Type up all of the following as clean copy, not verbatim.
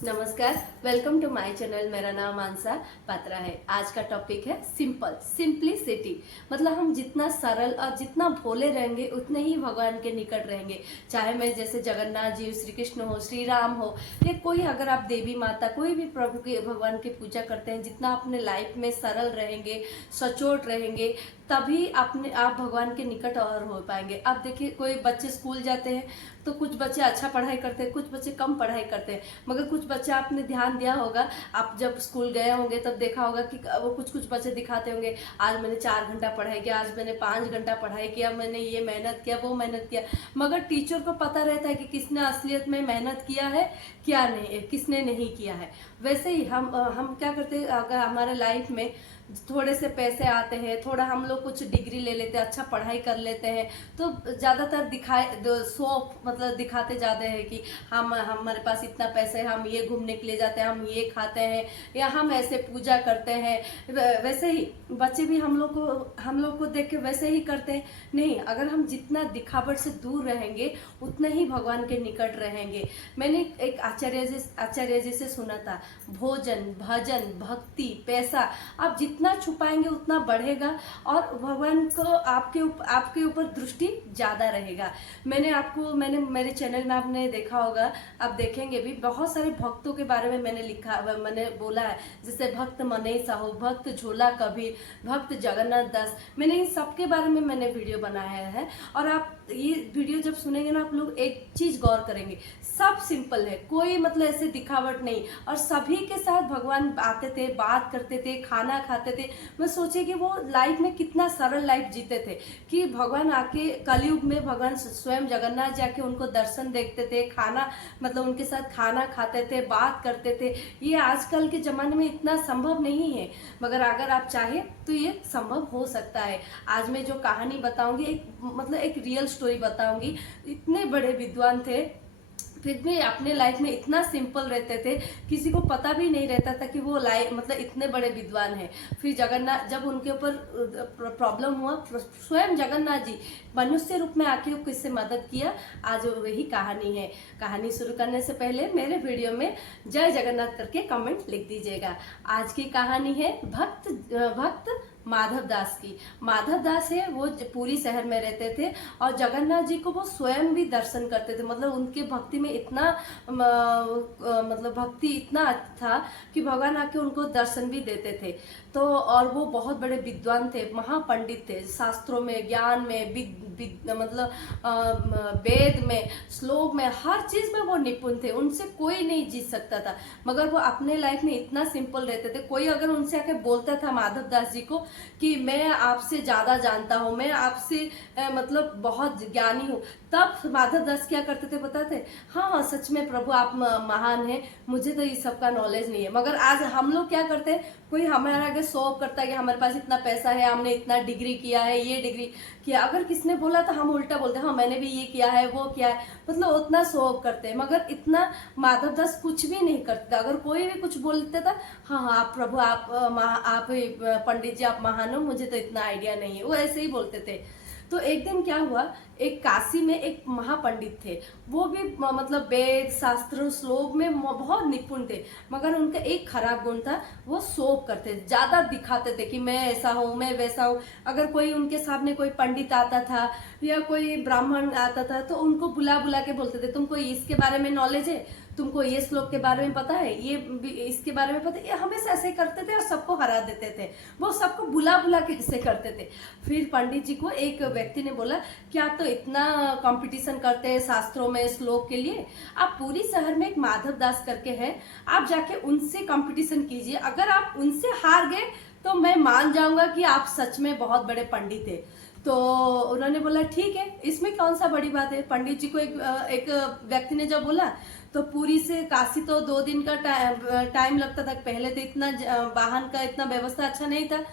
नमस्कार, welcome to my channel. मेरा नाम मानसा पात्रा है। आज का टॉपिक है सिंपल, सिंप्लिसिटी। मतलब हम जितना सरल और जितना भोले रहेंगे उतने ही भगवान के निकट रहेंगे। चाहे मैं जैसे जगन्नाथ जी, श्री कृष्ण हो, श्री राम हो, या कोई अगर आप देवी माता कोई भी प्रभु के भगवान की पूजा करते हैं, जितना अपने लाइफ में सरल रहेंगे, सचोट रहेंगे, तभी अपने आप भगवान के निकट और हो पाएंगे। अब देखिए, कोई बच्चे स्कूल जाते हैं तो कुछ बच्चे अच्छा पढ़ाई करते हैं, कुछ बच्चे कम पढ़ाई करते हैं। मगर कुछ बच्चे आपने ध्यान दिया होगा, आप जब स्कूल गए होंगे तब देखा होगा कि वो कुछ बच्चे दिखाते होंगे, आज मैंने 4 घंटा पढ़ाई किया, आज मैंने 5 घंटा पढ़ाई किया, मैंने ये मेहनत किया, वो मेहनत किया। मगर टीचर को पता रहता है कि किसने असलियत में मेहनत किया है, क्या नहीं, किसने नहीं किया है। वैसे ही हम क्या करते हैं, अगर हमारे लाइफ में थोड़े से पैसे आते हैं, थोड़ा हम लोग कुछ डिग्री ले लेते हैं, अच्छा पढ़ाई कर लेते हैं, तो ज़्यादातर शो मतलब दिखाते जाते हैं कि हम हमारे पास इतना पैसे है, हम ये घूमने के लिए जाते हैं, हम ये खाते हैं, या हम ऐसे पूजा करते हैं। वैसे ही बच्चे भी हम लोग को देख के वैसे ही करते हैं। नहीं, अगर हम जितना दिखावट से दूर रहेंगे उतना ही भगवान के निकट रहेंगे। मैंने एक आचार्य जी से सुना था, भोजन, भजन, भक्ति, पैसा आप जितना छुपाएंगे उतना बढ़ेगा और भगवान को आपके ऊपर दृष्टि ज्यादा रहेगा। मैंने मेरे चैनल में आपने देखा होगा, आप देखेंगे भी, बहुत सारे भक्तों के बारे में मैंने बोला है। जैसे भक्त मनई साहू, भक्त झोला कबीर, भक्त जगन्नाथ दास, मैंने इन सब के बारे में मैंने वीडियो बनाया है। और आप ये वीडियो जब सुनेंगे ना, आप लोग एक चीज गौर करेंगे, सब सिंपल है, कोई मतलब ऐसे दिखावट नहीं। और सभी के साथ भगवान आते थे, बात करते थे, खाना खाते थे। मैं सोचे कि वो लाइफ में कितना सरल लाइफ जीते थे, कि भगवान आके कलयुग में भगवान स्वयं जगन्नाथ जाके उनको दर्शन देखते थे, खाना मतलब उनके साथ खाना खाते थे, बात करते थे। ये आजकल के जमाने में इतना संभव नहीं है, मगर अगर आप चाहे तो ये संभव हो सकता है। आज मैं जो कहानी बताऊंगी, एक रियल स्टोरी बताऊंगी। इतने बड़े विद्वान थे, फिर भी अपने लाइफ में इतना सिंपल रहते थे, किसी को पता भी नहीं रहता था कि वो लाइफ मतलब इतने बड़े विद्वान हैं। फिर जगन्नाथ, जब उनके ऊपर प्रॉब्लम हुआ, स्वयं जगन्नाथ जी मनुष्य रूप में आके किससे मदद किया, आज वही कहानी है। कहानी शुरू करने से पहले मेरे वीडियो में जय जगन्नाथ करके कमेंट लिख दीजिएगा। आज की कहानी है भक्त माधव दास की। माधव दास है, वो पूरी शहर में रहते थे और जगन्नाथ जी को वो स्वयं भी दर्शन करते थे। मतलब उनके भक्ति में इतना मतलब भक्ति इतना था कि भगवान आके उनको दर्शन भी देते थे। तो और वो बहुत बड़े विद्वान थे, महापंडित थे, शास्त्रों में, ज्ञान में, वेद में, श्लोक में, हर चीज में वो निपुण थे। उनसे कोई नहीं जीत सकता था। मगर वो अपने लाइफ में इतना सिंपल रहते थे। कोई अगर उनसे आके बोलता था माधव दास जी को कि मैं आपसे ज्यादा जानता हूँ, मैं आपसे मतलब बहुत ज्ञानी हूँ, तब माधव दास क्या करते थे बताते, हाँ सच में प्रभु आप महान हैं, मुझे तो इस सब का नॉलेज नहीं है। मगर आज हम लोग क्या करते हैं, कोई हमारे आगे शो ऑफ करता है कि हमारे पास इतना पैसा है, हमने इतना डिग्री किया है, ये डिग्री किया। अगर किसने बोला तो हम उल्टा बोलते हैं, हाँ मैंने भी ये किया है, वो किया है, मतलब उतना शो ऑफ करते हैं। मगर इतना माधव दास कुछ भी नहीं करते। अगर कोई भी कुछ बोलते था, हाँ हाँ आप प्रभु, आप पंडित जी, आप महान हो, मुझे तो इतना आइडिया नहीं है, वो ऐसे ही बोलते थे। तो एक दिन क्या हुआ, एक काशी में एक महापंडित थे, वो भी मतलब वेद, शास्त्र, श्लोक में बहुत निपुण थे। मगर उनका एक खराब गुण था, वो शोक करते, ज्यादा दिखाते थे कि मैं ऐसा हूँ, मैं वैसा हूँ। अगर कोई उनके सामने कोई पंडित आता था या कोई ब्राह्मण आता था तो उनको बुला बुला के बोलते थे, तुमको इसके बारे में नॉलेज है, तुमको ये श्लोक के बारे में पता है, ये इसके बारे में पता है। ये हमेशा ऐसे करते थे और सबको हरा देते थे। वो सबको बुला बुला के ऐसे करते थे। फिर पंडित जी को एक व्यक्ति ने बोला कि आप तो इतना कंपटीशन करते हैं शास्त्रों में, श्लोक के लिए, आप पूरी शहर में एक माधव दास करके हैं, आप जाके उनसे कंपटीशन कीजिए। अगर आप उनसे हार गए तो मैं मान जाऊंगा कि आप सच में बहुत बड़े पंडित है। तो उन्होंने बोला ठीक है, इसमें कौन सा बड़ी बात है। पंडित जी को एक व्यक्ति ने जब बोला, तो पूरी से काशी तो 2 दिन का टाइम लगता था। पहले तो इतना वाहन का इतना व्यवस्था अच्छा नहीं था।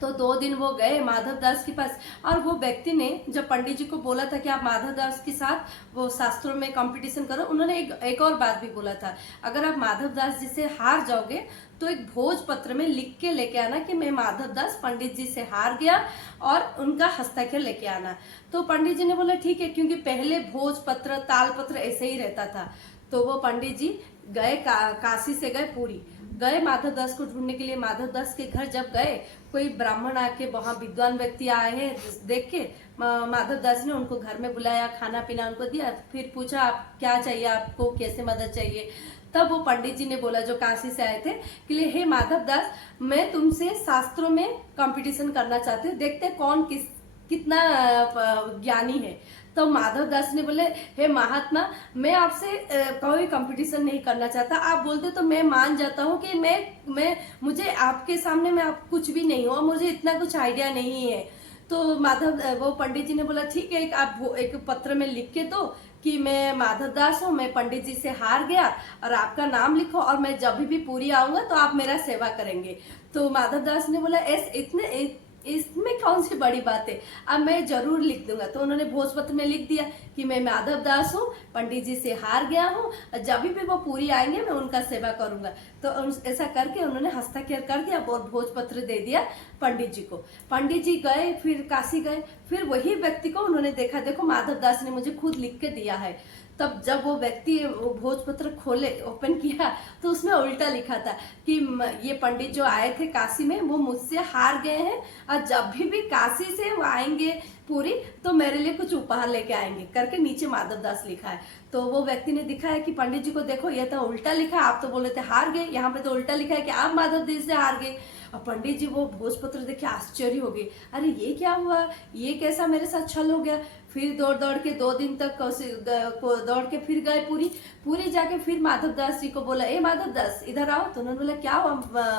तो 2 दिन वो गए माधव दास के पास, और वो व्यक्ति ने जब पंडित जी को बोला था कि आप माधव दास के साथ वो शास्त्रों में कंपटीशन करो, उन्होंने एक और बात भी बोला था, अगर आप माधव दास जी से हार जाओगे तो एक भोज पत्र में लिख के लेके आना कि मैं माधव दास पंडित जी से हार गया, और उनका हस्ताक्षर लेके आना। तो पंडित जी ने बोला ठीक है, क्योंकि पहले भोज पत्र, ताल पत्र ऐसे ही रहता था। तो वो पंडित जी गए काशी से गए पुरी, गए माधव दास को ढूंढने के लिए। माधव दास के घर जब गए, कोई ब्राह्मण आके, वहां विद्वान व्यक्ति आए हैं देख के, माधव दास ने उनको घर में बुलाया, खाना पीना उनको दिया, फिर पूछा आप क्या चाहिए, आपको कैसे मदद चाहिए। तब वो पंडित जी ने बोला जो काशी से आए थे कि लिए हे माधव दास, मैं तुमसे शास्त्रों में कंपटीशन करना चाहती हूँ, देखते कौन कितना ज्ञानी है। तो माधव दास ने बोले हे महात्मा, मैं आपसे कोई कंपटीशन नहीं करना चाहता, आप बोलते तो मैं मान जाता हूँ कि मैं मुझे आपके सामने मैं आप कुछ भी नहीं हो, मुझे इतना कुछ आइडिया नहीं है। तो वो पंडित जी ने बोला ठीक है, आप एक पत्र में लिख के दो कि मैं माधव दास हूँ, मैं पंडित जी से हार गया, और आपका नाम लिखो, और मैं जब भी पूरी आऊंगा तो आप मेरा सेवा करेंगे। तो माधव दास ने बोला इसमें कौन सी बड़ी बात है, अब मैं जरूर लिख दूंगा। तो उन्होंने भोजपत्र में लिख दिया कि मैं माधव दास हूँ, पंडित जी से हार गया हूँ, जब भी वो पूरी आएंगे मैं उनका सेवा करूंगा। तो ऐसा करके उन्होंने हस्ताक्षर कर दिया और भोजपत्र दे दिया पंडित जी को। पंडित जी गए, फिर काशी गए, फिर वही व्यक्ति को उन्होंने देखा, देखो माधव दास ने मुझे खुद लिख के दिया है। तब जब वो व्यक्ति वो भोजपत्र खोले, ओपन किया, तो उसमें उल्टा लिखा था कि ये पंडित जो आए थे काशी में, वो मुझसे हार गए हैं, और जब भी काशी से वो आएंगे पूरी, तो मेरे लिए कुछ उपहार लेके आएंगे करके नीचे माधव दास लिखा है। तो वो व्यक्ति ने दिखा है कि पंडित जी को देखो, ये तो उल्टा लिखा है, आप तो बोले थे हार गए, यहाँ पे तो उल्टा लिखा है कि आप माधव दास से हार गए। और पंडित जी वो भोजपत्र देखे आश्चर्य हो गए, अरे ये क्या हुआ, ये कैसा मेरे साथ छल हो गया। फिर दौड़ दौड़ के 2 दिन तक दौड़ के फिर गए पूरी जाके फिर माधव दास जी को बोला ए माधव दास इधर आओ। तो उन्होंने बोला क्या हुआ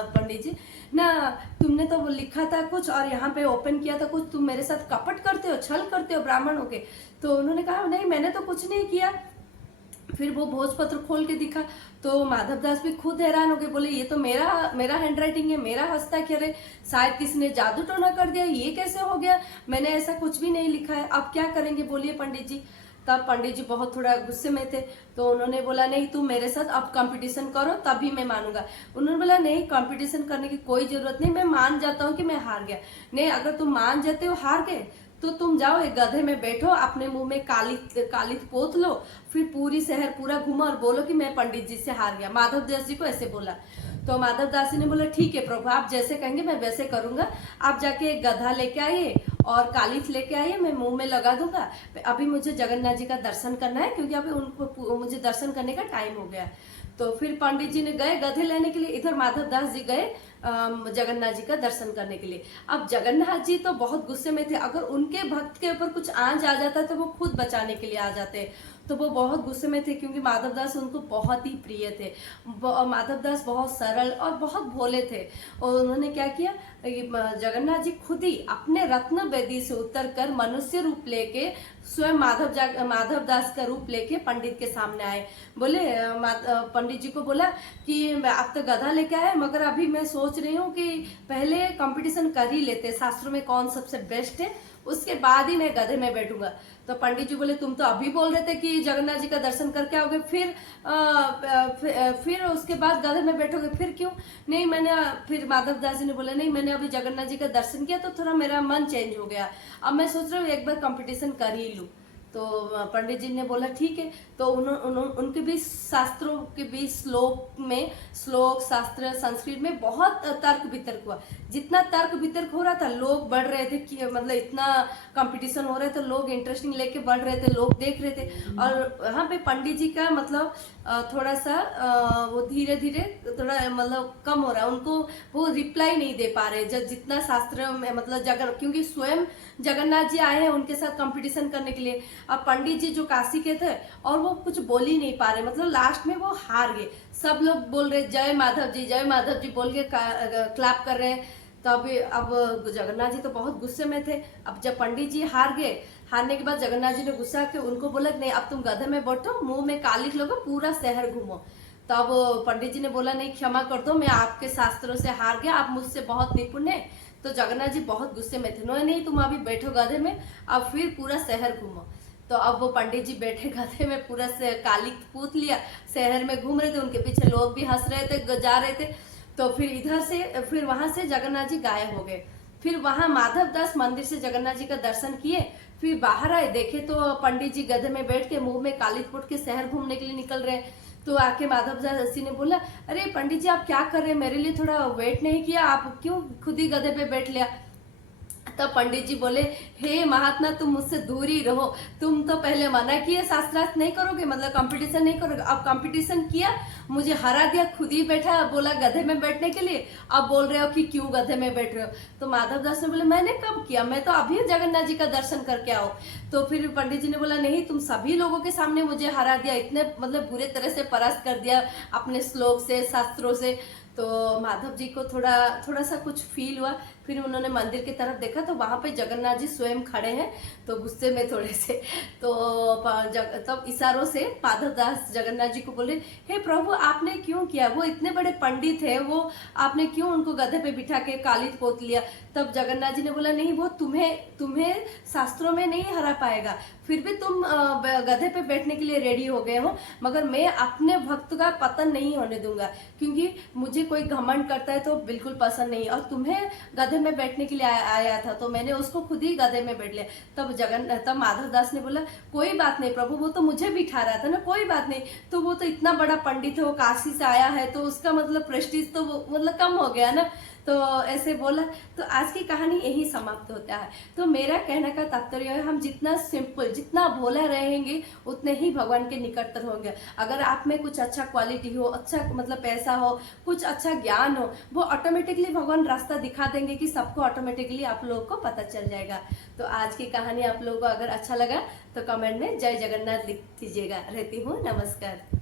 पंडित जी, ना तुमने तो लिखा था कुछ और यहाँ पे ओपन किया था कुछ, तुम मेरे साथ कपट करते हो, छल करते हो ब्राह्मण हो के। तो उन्होंने कहा नहीं मैंने तो कुछ नहीं किया। फिर वो भोजपत्र खोल के दिखा, तो माधव दास भी खुद हैरान हो गए, बोले ये तो मेरा हैंडराइटिंग है, मेरा हस्ताक्षर है, शायद किसी ने जादू टोना कर दिया, ये कैसे हो गया, मैंने ऐसा कुछ भी नहीं लिखा है, अब क्या करेंगे बोलिए पंडित जी। तब पंडित जी बहुत थोड़ा गुस्से में थे, तो उन्होंने बोला नहीं तुम मेरे साथ अब कंपटीशन करो तभी मैं मानूंगा। उन्होंने बोला नहीं कंपटीशन करने की कोई जरूरत नहीं, मैं मान जाता हूँ कि मैं हार गया। नहीं अगर तुम मान जाते हो हार गए तो तुम जाओ एक गधे में बैठो, अपने मुंह में कालित पोत लो, फिर पूरी शहर पूरा घूमो और बोलो कि मैं पंडित जी से हार गया। माधव दास जी को ऐसे बोला। तो माधव दास जी ने बोला ठीक है प्रभु, आप जैसे कहेंगे मैं वैसे करूंगा, आप जाके एक गधा लेके आइए और कालित लेके आइए, मैं मुंह में लगा दूंगा। अभी मुझे जगन्नाथ जी का दर्शन करना है क्योंकि अभी उनको मुझे दर्शन करने का टाइम हो गया। तो फिर पंडित जी ने गए गधे लेने के लिए, इधर माधव दास जी गए जगन्नाथ जी का दर्शन करने के लिए। अब जगन्नाथ जी तो बहुत गुस्से में थे, अगर उनके भक्त के ऊपर कुछ आंच आ जाता तो वो खुद बचाने के लिए आ जाते, तो वो बहुत गुस्से में थे क्योंकि माधव दास उनको बहुत ही प्रिय थे। माधव दास बहुत सरल और बहुत भोले थे, और उन्होंने क्या किया, जगन्नाथ जी खुद ही अपने रत्न वेदी से उतर कर मनुष्य रूप लेके स्वयं माधव दास का रूप लेके पंडित के सामने आए। बोले पंडित जी को बोला कि आप तो गधा लेके आए, मगर अभी मैं सोच रही हूँ कि पहले कंपटीशन कर ही लेते, शास्त्रों में कौन सबसे बेस्ट है, उसके बाद ही मैं गधे में बैठूंगा। तो पंडित जी बोले तुम तो अभी बोल रहे थे कि जगन्नाथ जी का दर्शन करके आओगे, फिर उसके बाद गधे में बैठोगे, फिर क्यों? नहीं मैंने, फिर माधव दास जी ने बोला नहीं मैंने अभी जगन्नाथ जी का दर्शन किया तो थोड़ा मेरा मन चेंज हो गया, अब मैं सोच रहा हूँ एक बार कंपटीशन कर ही लूँ। तो पंडित जी ने बोला ठीक है। तो उनके भी शास्त्रों के भी श्लोक शास्त्र संस्कृत में बहुत तर्क वितर्क हुआ। जितना तर्क वितर्क हो रहा था लोग बढ़ रहे थे कि मतलब इतना कंपटीशन हो रहा था, लोग इंटरेस्टिंग लेके बढ़ रहे थे, लोग देख रहे थे। और यहाँ पे पंडित जी का मतलब थोड़ा सा वो धीरे धीरे थोड़ा मतलब कम हो रहा है, उनको वो रिप्लाई नहीं दे पा रहे जितना शास्त्र में मतलब क्योंकि स्वयं जगन्नाथ जी आए हैं उनके साथ कंपटीशन करने के लिए। अब पंडित जी जो काशी के थे और वो कुछ बोल ही नहीं पा रहे, मतलब लास्ट में वो हार गए। सब लोग बोल रहे जय माधव जी बोल के क्लैप कर रहे हैं। तो अब जगन्नाथ जी तो बहुत गुस्से में थे। अब जब पंडित जी हार गए, हारने के बाद जगन्नाथ जी ने गुस्सा के उनको बोला नहीं अब तुम गधे में बैठो, मुंह में कालिख लोगो, पूरा शहर घूमो। तब पंडित जी ने बोला नहीं क्षमा कर दो, मैं आपके शास्त्रों से हार गया, आप मुझसे बहुत निपुण है। तो जगन्नाथ जी बहुत गुस्से में थे, नहीं तुम अभी बैठो गधे में, अब फिर पूरा शहर घूमो। तो अब वो पंडित जी बैठे गधे में, पूरा कालिख पूत लिया, शहर में घूम रहे थे, उनके पीछे लोग भी हंस रहे थे, जा रहे थे। तो फिर वहां से जगन्नाथ जी गायब हो गए। फिर वहां माधव दास मंदिर से जगन्नाथ जी का दर्शन किए, फिर बाहर आए, देखे तो पंडित जी गधे में बैठ के मुंह में कालिख पुट के शहर घूमने के लिए निकल रहे। तो आके माधव दास जी ने बोला, अरे पंडित जी आप क्या कर रहे हैं, मेरे लिए थोड़ा वेट नहीं किया, आप क्यों खुद ही गधे पे बैठ लिया। तब पंडित जी बोले, हे महात्मा तुम मुझसे दूर ही रहो, तुम तो पहले मना किए शास्त्रार्थ नहीं करोगे, मतलब कंपटीशन नहीं करोगे, अब कंपटीशन किया, मुझे हरा दिया, खुद ही बैठा, बोला गधे में बैठने के लिए, अब बोल रहे हो कि क्यों गधे में बैठ रहे हो। तो माधव दास ने बोले, मैंने कब किया, मैं तो अभी जगन्नाथ जी का दर्शन करके आओ। तो फिर पंडित जी ने बोला, नहीं तुम सभी लोगों के सामने मुझे हरा दिया, इतने मतलब बुरे तरह से परास्त कर दिया अपने श्लोक से, शास्त्रों से। तो माधव जी को थोड़ा थोड़ा सा कुछ फील हुआ, फिर उन्होंने मंदिर की तरफ देखा तो वहां पे जगन्नाथ जी स्वयं खड़े हैं। तो गुस्से में थोड़े से तो तब इशारों से माधव दास जगन्नाथ जी को बोले, हे प्रभु आपने क्यों किया, वो इतने बड़े पंडित है, वो आपने क्यों उनको गधे पे बिठा के कालित पोत लिया। तब जगन्नाथ जी ने बोला, नहीं वो तुम्हें तुम्हें शास्त्रों में नहीं हरा पाएगा, फिर भी तुम गधे पे बैठने के लिए रेडी हो गए हो, मगर मैं अपने भक्त का पतन नहीं होने दूंगा, क्योंकि मुझे कोई घमंड करता है तो बिल्कुल पसंद नहीं, और तुम्हें गधे में बैठने के लिए आया था तो मैंने उसको खुद ही गधे में बैठ लिया। तब माधव दास ने बोला, कोई बात नहीं प्रभु, वो तो मुझे बिठा रहा था ना, कोई बात नहीं, तो वो तो इतना बड़ा पंडित है, वो काशी से आया है, तो उसका मतलब प्रेस्टीज तो वो मतलब कम हो गया ना। तो ऐसे बोला। तो आज की कहानी यही समाप्त होता है। तो मेरा कहने का तात्पर्य है, हम जितना सिंपल, जितना भोला रहेंगे उतने ही भगवान के निकटतर होंगे। अगर आप में कुछ अच्छा क्वालिटी हो, अच्छा मतलब पैसा हो, कुछ अच्छा ज्ञान हो, वो ऑटोमेटिकली भगवान रास्ता दिखा देंगे कि सबको ऑटोमेटिकली आप लोगों को पता चल जाएगा। तो आज की कहानी आप लोगों को अगर अच्छा लगा तो कमेंट में जय जगन्नाथ लिख दीजिएगा। रहती हूँ, नमस्कार।